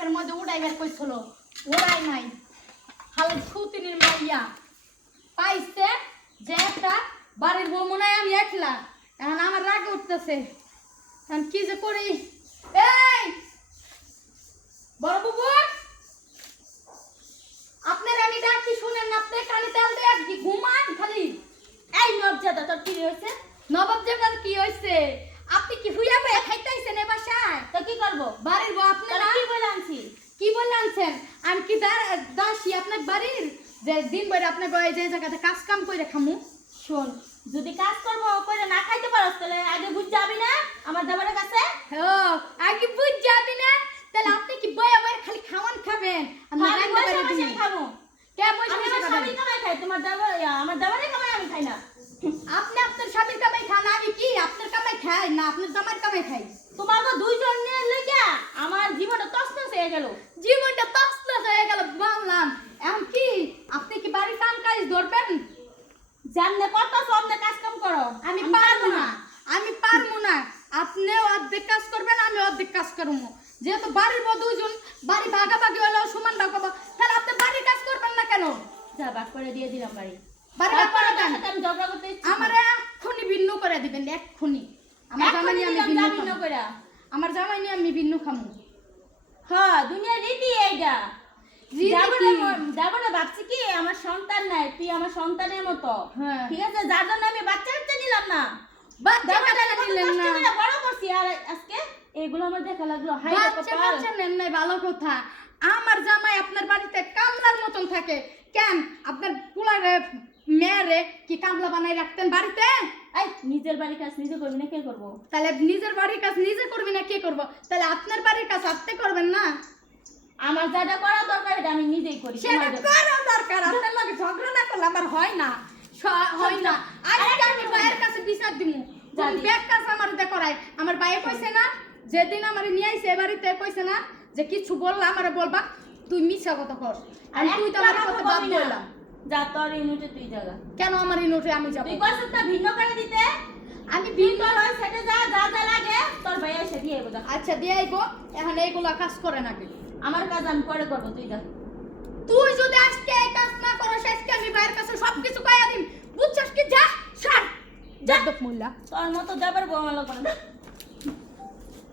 শখের মধ্যে উড়াইবার কইছিল ওড়াই নাই খালি সুতিনের মাইয়া পাইছে যে একটা বাড়ির বউ মনে হয় আমি একলা এখন আমার রাগ উঠতেছে এখন কি যে করি এই বড় বুবু আপনার আমি ডাকি শুনেন না আপনি কানে তেল দিয়ে কি ঘুমান খালি এই নবজাদা তোর কি হইছে নবাবজাদার কি হইছে আপনি কি হুইয়া বইয়া খাইতেছেন এ বাসায় তো কি করব বাড়ির বউ আপনারা কি বলে আনছি কি বলে আনছেন আমি কি দাসী আপনার বাড়ির যে দিন বইরা আপনি গয়ে যে জায়গাতে কাজ কাম কইরা খামু শুন যদি কাজ করব কইরা না খাইতে পারছ তাহলে আগে বুঝ যাবি না আমার দাবারের কাছে ও আগে বুঝ যাবি না তাহলে আপনি কি বইয়া বইয়া খালি খাওয়ান খাবেন আমি রান্না করে দিই খাবো কে পয়সা আমার স্বামী কামাই খায় তোমার দাবার আমার দাবারে কামাই আমি খাই না আপনি আপনার স্বামীর কামাই খান আমি কি আপনার কামাই খাই না আপনার জামার কামাই খাই তোমার তো দুইজন নিয়ে লইয়া আমার জীবনটা তছনছ হয়ে গেল জীবনটা তছনছ হয়ে গেল বললাম এখন কি আপনি কি বাড়ি কাম কাজ ধরবেন জানলে কত সবনে কাজ কাম করো আমি পারবো না আপনি অর্ধেক কাজ করবেন আমি অর্ধেক কাজ করবো যেহেতু বাড়ির বউ দুইজন বাড়ি ভাগাভাগি হলেও সমান ভাগ হবো তাহলে আপনি বাড়ির কাজ করবেন না কেন যা ভাগ করে দিয়ে দিলাম বাড়ি ভাগ করে দেন আমি ঝগড়া করতে আমারে এক্ষুনি ভিন্ন করে দিবেন এক্ষুনি আমার জামাই নিয়ে আমি ভিন্ন করে আমার জামাই নিয়ে আমি ভিন্ন খামু হ্যাঁ দুনিয়ার রীতি এইটা যাবো না ভাবছি কি আমার সন্তান নাই তুই আমার সন্তানের মতো ঠিক আছে যার জন্য আমি বাচ্চা নিলাম না বড় করছি আর আজকে এগুলো আমার দেখা লাগলো বাচ্চা নেন নাই ভালো কথা আমার জামাই আপনার বাড়িতে কামলার মতন থাকে কেন আপনার পোলারে মেয়েরে কি কামলা বানাই রাখতেন বাড়িতে এই নিজের বাড়ির কাজ নিজে করবি না কে করবো তাহলে নিজের বাড়ির কাজ নিজে করবি না কে করবো তাহলে আপনার বাড়ির কাজ আপনি করবেন না আমার যেটা করা দরকার এটা আমি নিজেই করি সেটা করা দরকার আপনার লগে ঝগড়া না করলে আমার হয় না আজকে আমি ভাইয়ের কাছে বিচার দিমু কোন ব্যাগ কাজ আমার দে করাই আমার ভাই কইছে না যেদিন আমারে নিয়ে আইছে এ বাড়িতে কইছে না যে কিছু বললা আমারে বলবা তুই মিছা কথা কর আর তুই তো আমার কথা বাদ বললা যা তোর ইনুটে তুই জায়গা কেন আমার ইনুটে আমি যাব তুই কইছটা ভিন্ন করে দিতে আমি ভিন্ন লয় সেটা যা লাগে তোর ভাই এসে দিয়ে আইবো আচ্ছা দিয়ে আইবো এখন এইগুলা কাজ করে নাকি আমার কাজ আমি পরে করব তুই যা তুই যদি আজকে এই কাজ না করস আজকে আমি ভাইয়ের কাছে সবকিছু কইয়া দিম বুঝছস কি যা ছাড় যাদব মোল্লা তোর মতো যাবার বউ মালা করে